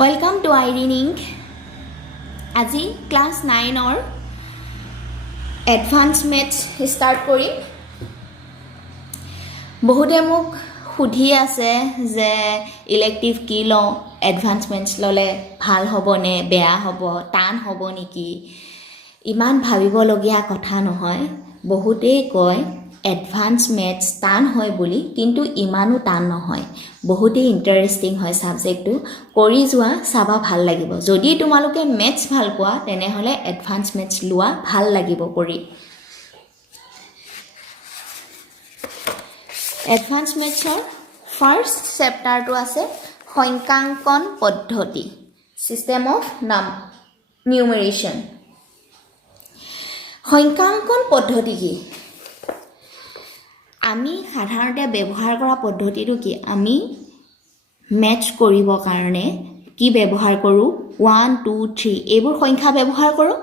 Welcome to iReading. আজি class 9 advance maths start কৰিম। বহুতে মোক সুধি আছে যে ইলেক্টিভ কি লওঁ, এডভান্স মেথছ ল'লে ভাল হ'বনে বেয়া হ'ব, টান হ'ব নেকি? ইমান ভাবিবলগীয়া কথা নহয়। বহুতেই কয় এডভান্স মেথছ টান হয় বুলি, কিন্তু ইমানো টান নহয়। বহুতেই ইণ্টাৰেষ্টিং হয় ছাবজেক্টটো। কৰি যোৱা, চাবা ভাল লাগিব। যদি তোমালোকে মেথছ ভাল পোৱা তেনেহ'লে এডভান্স মেথছ লোৱা, ভাল লাগিব কৰি। এডভান্স মেথছৰ ফাৰ্ষ্ট চেপ্টাৰটো আছে সংখ্যাঙ্কন পদ্ধতি, চিষ্টেম অফ নিউমেৰেশ্যন। সংখ্যাঙ্কন পদ্ধতি কি? আমি সাধাৰণতে ব্যৱহাৰ কৰা পদ্ধতিটো কি? আমি মেথছ কৰিবৰ কাৰণে কি ব্যৱহাৰ কৰোঁ? 1, 2, 3 এইবোৰ সংখ্যা ব্যৱহাৰ কৰোঁ।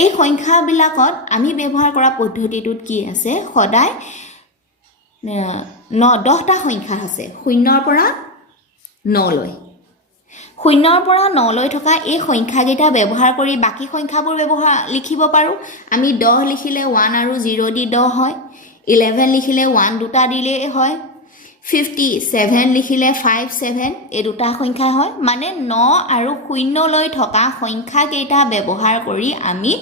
এই সংখ্যাবিলাকত আমি ব্যৱহাৰ কৰা পদ্ধতিটোত কি আছে? সদায় 10টা সংখ্যা আছে, 0ৰ পৰা 9 লৈ। 0ৰ পৰা 9 লৈ থকা এই সংখ্যাকেইটা ব্যৱহাৰ কৰি বাকী সংখ্যাবোৰ লিখিব পাৰোঁ। আমি 10 লিখিলে 1 আৰু 0 দি 10 হয়। 11 লিখিলে 1 দুটা দিলেই হয়। 57 লিখিলে 5, 7 এই দুটা সংখ্যা হয়। মানে 9 আৰু 0 লৈ থকা সংখ্যাকেইটা ব্যৱহাৰ কৰি আমি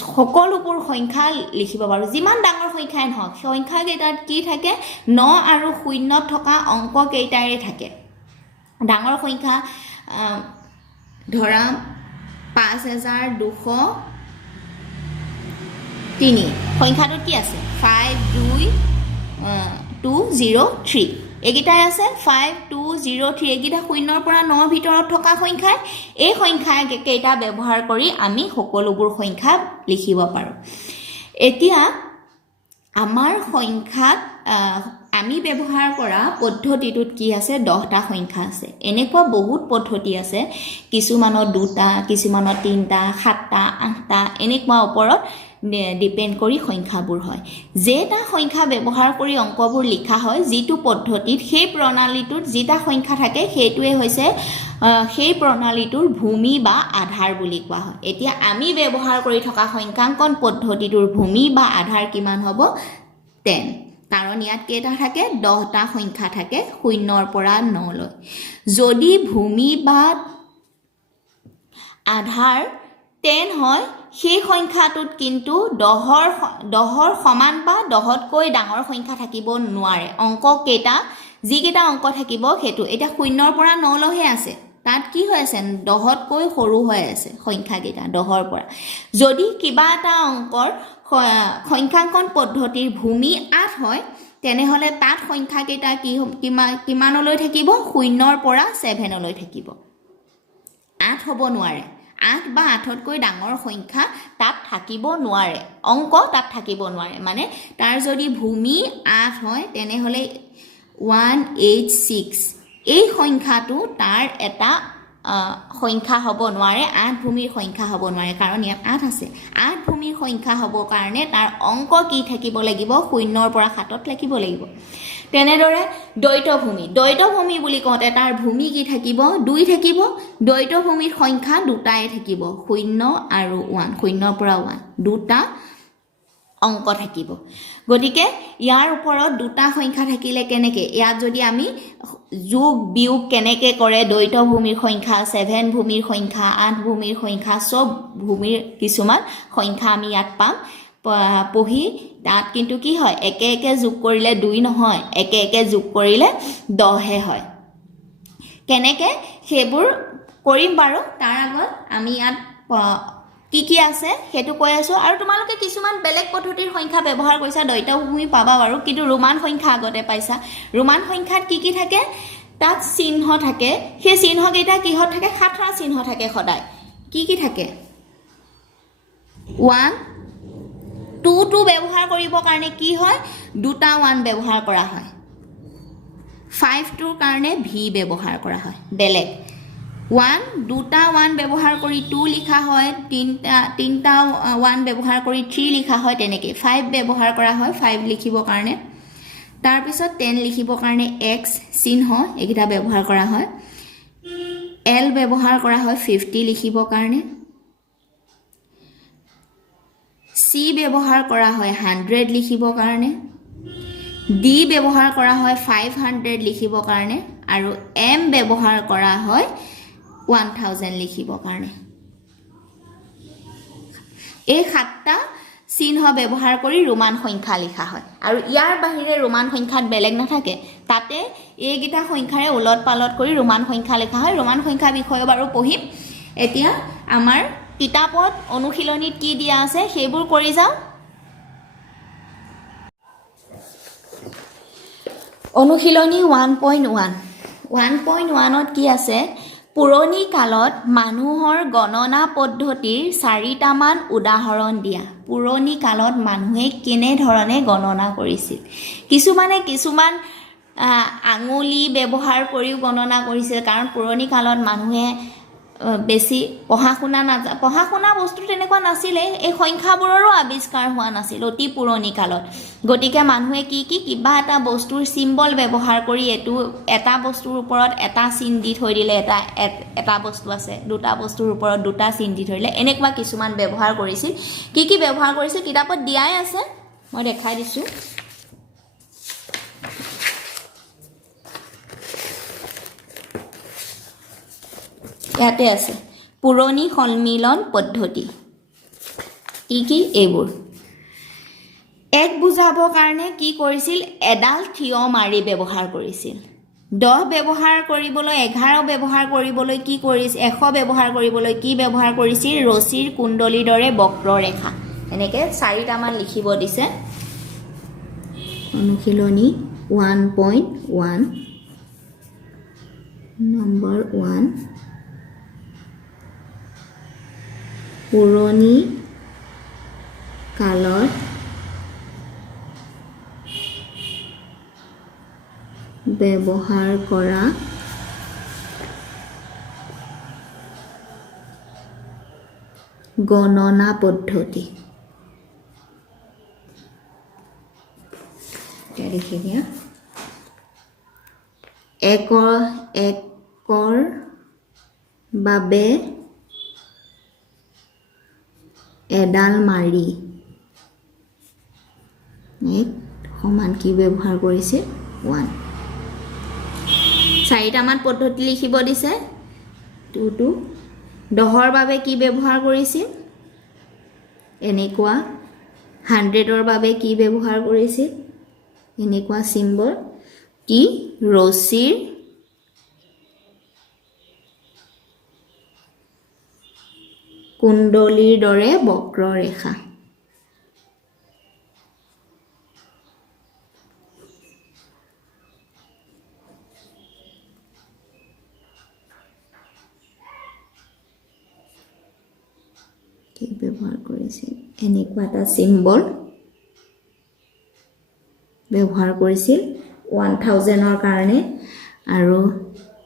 সকলোবোৰ সংখ্যা লিখিব পাৰোঁ। যিমান ডাঙৰ সংখ্যাই নহওক, সংখ্যাকেইটাত কি থাকে? 9 আৰু 0 থকা অংককেইটাৰে থাকে। ডাঙৰ সংখ্যা ধৰা 5203 সংখ্যাটোত কি আছে? 52203 এইকেইটাই আছে। 5203 এইকেইটা 0ৰ পৰা 9 ভিতৰত থকা সংখ্যাই। এই সংখ্যাকেইটা ব্যৱহাৰ কৰি আমি সকলোবোৰ সংখ্যা লিখিব পাৰোঁ। এতিয়া আমাৰ সংখ্যাত আমি ব্যৱহাৰ কৰা পদ্ধতিটোত কি আছে? 10টা সংখ্যা আছে। এনেকুৱা বহুত পদ্ধতি আছে, কিছুমানত 2টা, কিছুমানত 3টা, 7টা, 8টা এনেকুৱা ওপৰত ডিপেণ্ড কৰি সংখ্যাবোৰ হয়। যেটা সংখ্যা ব্যৱহাৰ কৰি অংকবোৰ লিখা হয় যিটো পদ্ধতিত, সেই প্ৰণালীটোত যেটা সংখ্যা থাকে সেইটোৱে হৈছে সেই প্ৰণালীটোৰ ভূমি বা আধাৰ বুলি কোৱা হয়। এতিয়া আমি ব্যৱহাৰ কৰি থকা সংখ্যাঙ্কন পদ্ধতিটোৰ ভূমি বা আধাৰ কিমান হ'ব? 10। কাৰণ ইয়াত কেইটা থাকে? 10টা সংখ্যা থাকে 0ৰ পৰা 9 লৈ। যদি ভূমি বা আধাৰ 10 হয়, সেই সংখ্যাটোত কিন্তু 10ৰ সমান বা 10তকৈ ডাঙৰ সংখ্যা থাকিব নোৱাৰে। যিকেইটা অংক থাকিব সেইটো। এতিয়া 0ৰ পৰা 9 লৈহে আছে, তাত কি হৈ আছে? 10তকৈ সৰু হৈ আছে সংখ্যাকেইটা 10ৰ পৰা। যদি কিবা এটা অংকৰ সংখ্যাঙ্কন পদ্ধতিৰ ভূমি 8 হয়, তেনেহ'লে তাত সংখ্যাকেইটা কিমানলৈ থাকিব? 0ৰ পৰা 7লৈ থাকিব। 8 হ'ব নোৱাৰে। 8 বা 8তকৈ ডাঙৰ সংখ্যা তাত থাকিব নোৱাৰে, অংক তাত থাকিব নোৱাৰে। মানে তাৰ যদি ভূমি 8 হয় তেনেহ'লে 186 এই সংখ্যাটো তাৰ এটা সংখ্যা হ'ব নোৱাৰে, 8 ভূমিৰ সংখ্যা হ'ব নোৱাৰে। কাৰণ ইয়াত 8 আছে। 8 ভূমিৰ সংখ্যা হ'বৰ কাৰণে তাৰ অংক কি থাকিব লাগিব? 0ৰ পৰা 7ত থাকিব লাগিব। তেনেদৰে দ্বৈত ভূমি বুলি কওঁতে তাৰ ভূমি কি থাকিব? 2 থাকিব। দ্বৈত ভূমিৰ সংখ্যা দুটাই থাকিব, 0 আৰু 1, 0ৰ পৰা 1 দুটা অংক থাকিব। গতিকে ইয়াৰ ওপৰত দুটা সংখ্যা থাকিলে কেনেকৈ? ইয়াত যদি আমি যোগ বিয়োগ কেনেকৈ কৰে, দ্বৈত ভূমিৰ সংখ্যা, 7 ভূমিৰ সংখ্যা, 8 ভূমিৰ সংখ্যা, চব ভূমিৰ কিছুমান সংখ্যা আমি ইয়াত পাম পঢ়ি। তাত কিন্তু কি হয়? একে একে যোগ কৰিলে 2 নহয়, একে একে যোগ কৰিলে 10হে হয়। কেনেকৈ সেইবোৰ কৰিম বাৰু। তাৰ আগত আমি ইয়াত কি আছে সেইটো কৈ আছোঁ। আৰু তোমালোকে কিছুমান বেলেগ পদ্ধতিৰ সংখ্যা ব্যৱহাৰ কৰিছা, দ্বৈত ভূমি পাবা বাৰু, কিন্তু ৰোমান সংখ্যা আগতে পাইছা। ৰোমান সংখ্যাত কি থাকে? তাত চিহ্ন থাকে। সেই চিহ্নকেইটা কিহত থাকে? সাতৰা চিহ্ন থাকে সদায়। কি থাকে? 1, 2 ব্যৱহাৰ কৰিবৰ কাৰণে কি হয়? 2টা 1 ব্যৱহাৰ কৰা হয়। 5টোৰ কাৰণে ভি ব্যৱহাৰ কৰা হয় বেলেগ। 2টা 1 ব্যৱহাৰ কৰি 2 লিখা হয়, 3টা 1 ব্যৱহাৰ কৰি 3 লিখা হয়। তেনেকৈ 5 ব্যৱহাৰ কৰা হয় 5 লিখিবৰ কাৰণে। তাৰপিছত 10 লিখিবৰ কাৰণে x চিহ্ন এইকেইটা ব্যৱহাৰ কৰা হয়। L ব্যৱহাৰ কৰা হয় 50 লিখিবৰ কাৰণে C ব্যৱহাৰ কৰা হয় 100 লিখিবৰ কাৰণে D ব্যৱহাৰ কৰা হয় 500 লিখিবৰ কাৰণে আৰু M ব্যৱহাৰ কৰা হয় 1000 লিখিবৰ কাৰণে এই সাতটা চিহ্ন ব্যৱহাৰ কৰি ৰোমান সংখ্যা লিখা হয় আৰু ইয়াৰ বাহিৰে ৰোমান সংখ্যাত বেলেগ নাথাকে তাতে এইগিটা সংখ্যাৰে উলট পালট কৰি ৰোমান সংখ্যা লিখা হয় ৰোমান সংখ্যা বিষয় বাৰু পঢ়িম এতিয়া আমাৰ কিতাপত অনুশীলনীত কি দিয়া আছে সেইবোৰ কৰি যাও অনুশীলনী 1.1 1.1ত কি আছে পুৰণি কালত মানুহৰ গণনা পদ্ধতিৰ 4টামান উদাহৰণ দিয়া পুৰণি কালত মানুহে কেনে ধৰণে গণনা কৰিছিল কিছুমান আঙুলি ব্যৱহাৰ কৰিও গণনা কৰিছিল কাৰণ পুৰণি কালত মানুহে বেছি পঢ়া শুনা বস্তু তেনেকুৱা নাছিলে এই সংখ্যাবোৰৰো আৱিষ্কাৰ হোৱা নাছিল অতি পুৰণি কালত গতিকে মানুহে কি কিবা এটা বস্তুৰ সিম্বল ব্যৱহাৰ কৰি এটো এটা বস্তুৰ ওপৰত এটা চিন দি থৈ দিলে এটা বস্তু আছে দুটা বস্তুৰ ওপৰত দুটা চিন দি থৈ দিলে এনেকুৱা কিছুমান ব্যৱহাৰ কৰিছিল কি ব্যৱহাৰ কৰিছিল কিতাপত দিয়াই আছে মই দেখাই দিছো ইয়াতে আছে পুৰণি সন্মিলন পদ্ধতি কি এইবোৰ এক বুজাবৰ কাৰণে কি কৰিছিল এডাল থিয় মাৰি ব্যৱহাৰ কৰিছিল 10 ব্যৱহাৰ কৰিবলৈ 11 ব্যৱহাৰ কৰিবলৈ কি কৰিছিল 100 ব্যৱহাৰ কৰিবলৈ কি ব্যৱহাৰ কৰিছিল ৰছীৰ কুণ্ডলীৰ দৰে বক্ৰৰেখা এনেকে 4টামান লিখিব দিছে অনুশীলনী 1.1 নম্বৰ 1 পুৰণি কালত ব্যৱহাৰ কৰা গণনা পদ্ধতি লিখিদিয়া একৰ বাবে এডাল মাৰি এক সমান কি ব্যৱহাৰ কৰিছে 1 4টামান পদ্ধতি লিখিব দিছে 2 10ৰ বাবে কি ব্যৱহাৰ কৰিছিল এনেকুৱা 100ৰ বাবে কি ব্যৱহাৰ কৰিছিল এনেকুৱা সিম্বল কি ৰছীৰ কুণ্ডলীৰ দৰে বক্ৰৰেখা কি ব্যৱহাৰ কৰিছিল এনেকুৱা এটা সিম্বল ব্যৱহাৰ কৰিছিল 1000ৰ কাৰণে আৰু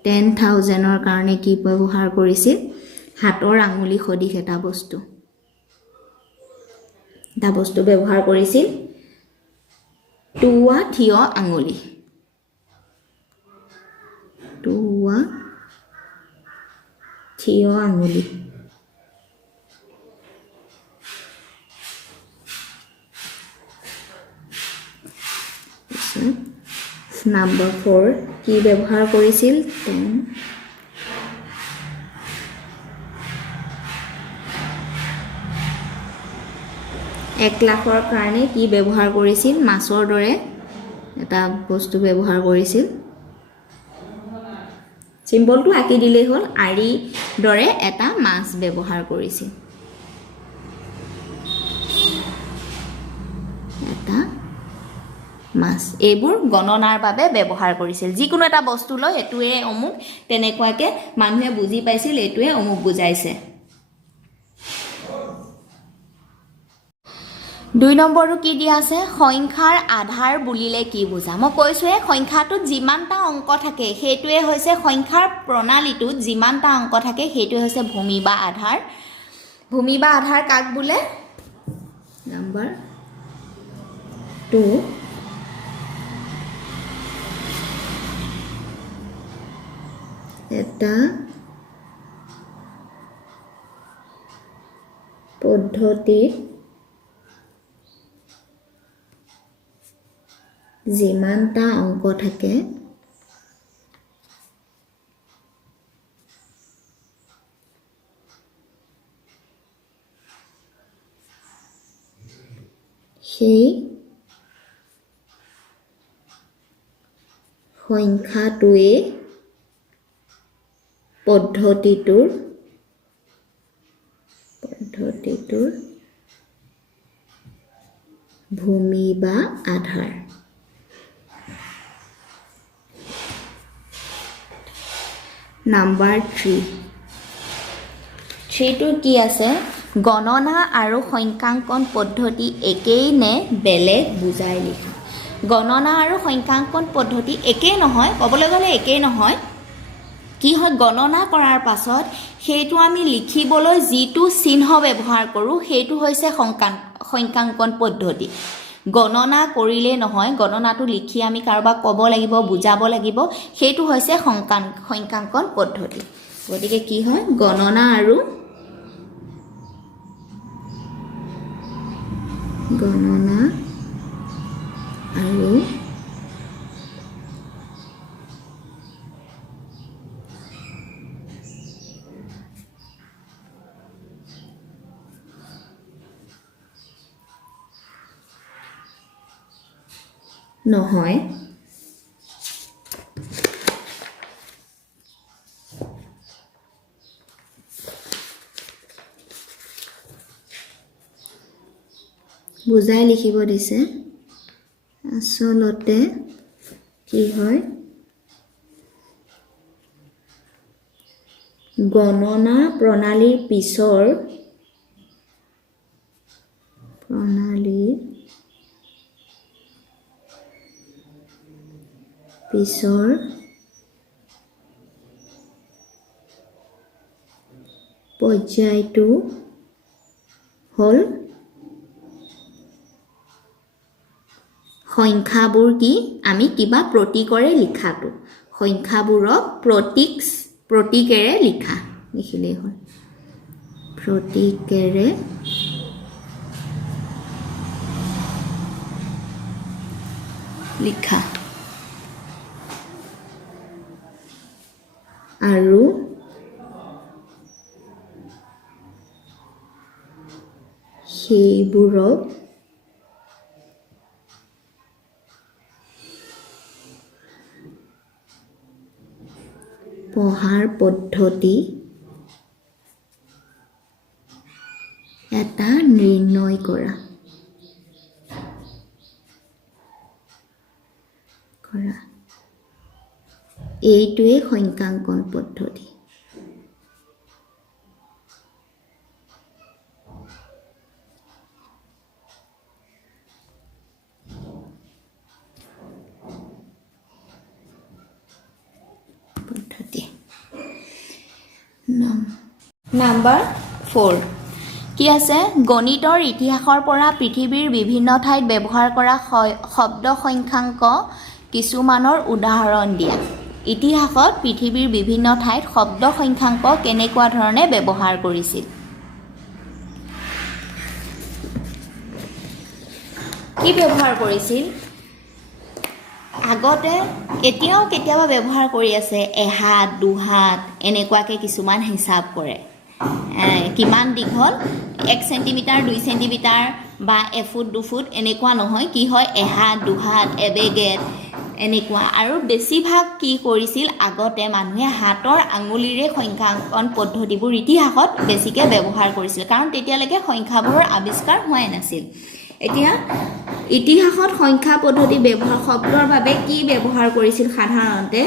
10000ৰ কাৰণে কি ব্যৱহাৰ কৰিছিল হাতৰ আঙুলি সদৃশ এটা বস্তু ব্যৱহাৰ কৰিছিল টুৱা থিয় আঙুলি নম্বৰ 4 কি ব্যৱহাৰ কৰিছিল 1 লাখৰ কাৰণে কি ব্যৱহাৰ কৰিছিল মাছৰ দৰে এটা বস্তু ব্যৱহাৰ কৰিছিল সিম্বলটো আঁকি দিলেই হ'ল আৰি দৰে এটা মাছ ব্যৱহাৰ কৰিছিল এটা মাছ এইবোৰ গণনাৰ বাবে ব্যৱহাৰ কৰিছিল যিকোনো এটা বস্তু লয় এটোৱে অমুক তেনেকুৱাকে মানুহে বুজি পাইছিল এটোৱে অমুক বুজাইছে 2 নম্বৰটো কি দিয়া আছে সংখ্যাৰ আধাৰ বুলিলে কি বুজা মই কৈছোৱে সংখ্যাটোত যিমানটা অংক থাকে হেতুৱে হৈছে সংখ্যাৰ প্ৰণালীটোত যিমানটা অংক থাকে হেতুৱে হৈছে ভূমি বা আধাৰ কাক বোলে নম্বৰ 2 এটা পদ্ধতিত যিমানটা অংক থাকে সেই সংখ্যাটোৱে পদ্ধতিটোৰ ভূমি বা আধাৰ নাম্বাৰ 3টোৰ কি আছে গণনা আৰু সংখ্যাঙ্কন পদ্ধতি একেই নে বেলেগ বুজাই লিখা গণনা আৰু সংখ্যাঙ্কন পদ্ধতি একেই নহয় ক'বলৈ গ'লে একেই নহয় কি হয় গণনা কৰাৰ পাছত সেইটো আমি লিখিবলৈ যিটো চিহ্ন ব্যৱহাৰ কৰোঁ সেইটো হৈছে সংখ্যাঙ্কন পদ্ধতি গণনা কৰিলে নহয় গণনাটো লিখি আমি কাৰোবাক ক'ব লাগিব বুজাব লাগিব সেইটো হৈছে সংখ্যাঙ্কন পদ্ধতি গতিকে কি হয় গণনা আৰু নহয় বুজাই লিখিব দিছে আসলতে কি হয় গণনা প্ৰণালীৰ পিছৰ পৰ্যায়টো হ'ল সংখ্যাবোৰ কি আমি কিবা প্ৰতীকৰে লিখাটো সংখ্যাবোৰক প্ৰতীকেৰে লিখিলেই হ'ল প্ৰতীকেৰে লিখা আৰু সেইবোৰক পঢ়াৰ পদ্ধতি এটা নিৰ্ণয় কৰা এইটোৱে সংখ্যাঙ্কন পদ্ধতি নাম্বাৰ 4 কি আছে গণিতৰ ইতিহাসৰ পৰা পৃথিৱীৰ বিভিন্ন ঠাইত ব্যৱহাৰ কৰা শব্দ সংখ্যাঙ্ক কিছুমানৰ উদাহৰণ দিয়া ইতিহাসত পৃথিৱীৰ বিভিন্ন ঠাইত শব্দ সংখ্যাঙ্ক কেনেকুৱা ধৰণে ব্যৱহাৰ কৰিছিল কি ব্যৱহাৰ কৰিছিল আগতে এতিয়াও কেতিয়াবা ব্যৱহাৰ কৰি আছে এহাত দুহাত এনেকুৱাকৈ কিছুমান হিচাপ কৰে কিমান দীঘল 1 সেণ্টিমিটাৰ 2 সেণ্টিমিটাৰ বা এফুট দুফুট এনেকুৱা নহয় কি হয় এহাত দুহাত এবেগেট এনেকুৱা আৰু বেছিভাগ কি কৰিছিল আগতে মানুহে হাতৰ আঙুলিৰে সংখ্যাঙ্কন পদ্ধতিবোৰ ইতিহাসত বেছিকৈ ব্যৱহাৰ কৰিছিল কাৰণ তেতিয়ালৈকে সংখ্যাবোৰৰ আৱিষ্কাৰ হোৱাই নাছিল এতিয়া ইতিহাসত সংখ্যা পদ্ধতি ব্যৱহাৰ শব্দৰ বাবে কি ব্যৱহাৰ কৰিছিল সাধাৰণতে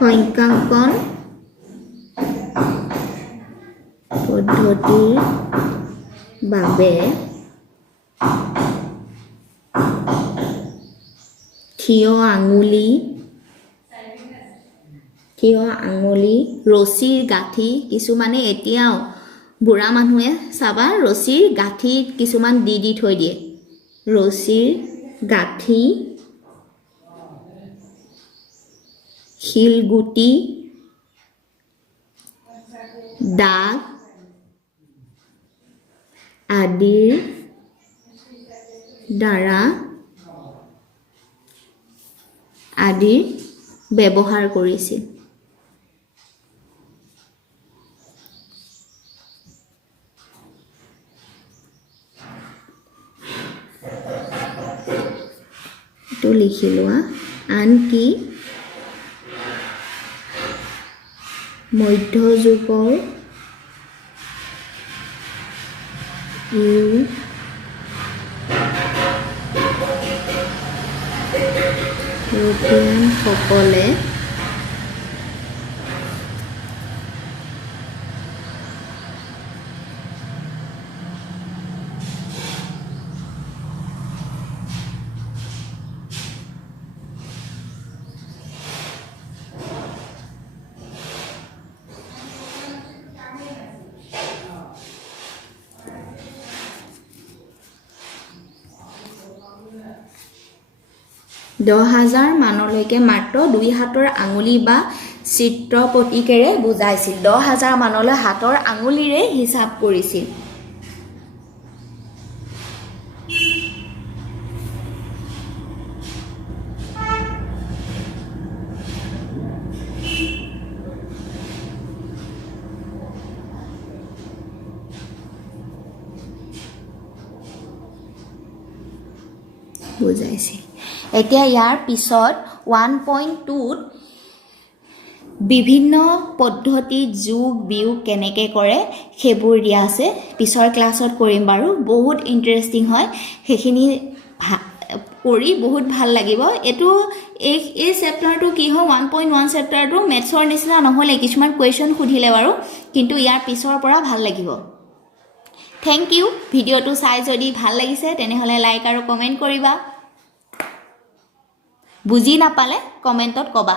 সংখ্যাঙ্কন পদ্ধতিৰ বাবে থিয় কিয় আঙুলি ৰছীৰ গাঁঠি কিছুমানে এতিয়াও বুঢ়া মানুহে চাবা ৰছীৰ গাঁঠি কিছুমান দি থৈ দিয়ে ৰছীৰ গাঁঠি শিলগুটি দাগ আদিৰ দ্বাৰা আদিৰ ব্যৱহাৰ কৰিছিল তো লিখি লোৱা আনকি মধ্যযুগৰ ইউৰোপীয়ানসকলে দহ হাজাৰ মানলৈকে মাত্ৰ দুই হাতৰ আঙুলি বা চিত্ৰ প্ৰতীকেৰে বুজাইছিল 10,000 মানলৈ হাতৰ আঙুলিৰে হিচাপ কৰিছিল বুজাইছিল এতিয়া ইয়াৰ পিছত 1.2 বিভিন্ন পদ্ধতি যোগ বিয়োগ কেনেকৈ কৰে সেইবোৰ দিয়া আছে পিছৰ ক্লাছত কৰিম বাৰু বহুত ইন্টাৰেষ্টিং হয় সেইখিনি কৰি বহুত ভাল লাগিব এটো এই চেপ্টাৰটো কি হয় 1.1 চেপ্টাৰটো মেথছৰ নিচিনা নহলে কিছুমান কোৱেশ্চন খুধিলে বাৰু কিন্তু ইয়াৰ পিছৰ পৰা ভাল লাগিব থ্যাংক ইউ ভিডিওটো চাই যদি ভাল লাগিছে তেনেহলে লাইক আৰু কমেন্ট কৰিবা বুজি নাপালে কমেন্টত কবা